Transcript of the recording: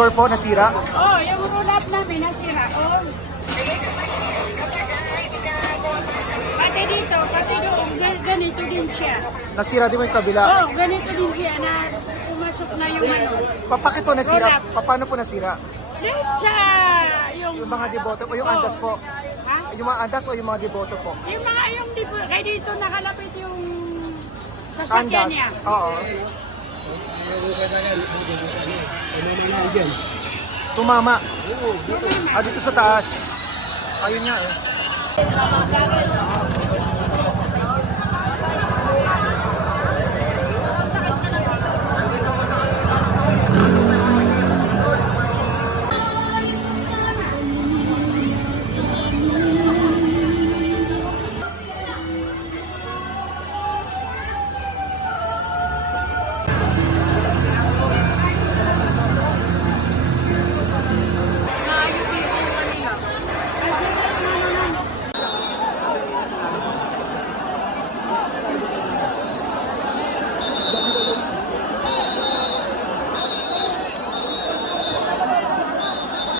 door po nasira? Oh, yung roll-up namin nasira. Oh. Pati dito, pati doon, ganito din siya. Nasira din mo yung kabila. Oh, ganito din siya na pumasok na yung ano. Bakit po nasira? Roll-up. Paano po nasira? Dahil sa yung... Yung mga deboto po, yung Oh. andas po. Ha? Yung mga andas o yung mga deboto po? Yung tipo, kaya dito nakalapit yung sasakyan Andas. niya. Oo. Tumama. Ah, dito sa taas. Ayun nga eh.